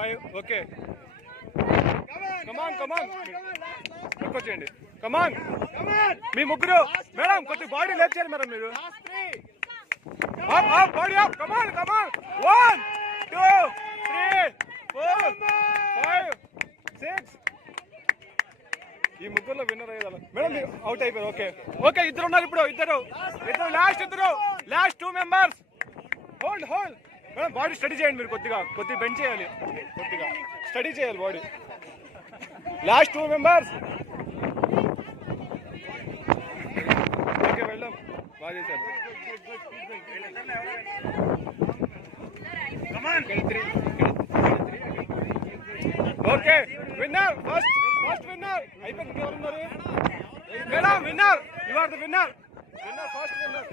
5. Okay, కమాన్ కమాన్ వచ్చేయండి. కమాన్ మీ ముగ్గురు madam కొద్దిగా బాడీ లేప్ చేయాలి మేడం మీరు. Body up. Come on come on 1 2 3 4 5 6. ఈ ముగ్గురులో విన్నర్ అయ్యేదా మేడం? అవుట్ అయిపోయారు. ఓకే ఓకే, ఇద్దరు ఉన్నారు ఇప్పుడు. ఇద్దరు last 2 members. Hold madam, body steady చేయండి మీరు. కొద్దిగా బెండ్ చేయాలి, కొద్దిగా స్టడీ చేయాలి బాడీ. Last 2 members. ఓకే వెళ్దాం, బాగా చేశారు. ఓకే విన్నర్, ఫస్ట్ విన్నర్ అయిపోయింది. ఎవరున్నారు madam? Winner, you are the winner. First winner.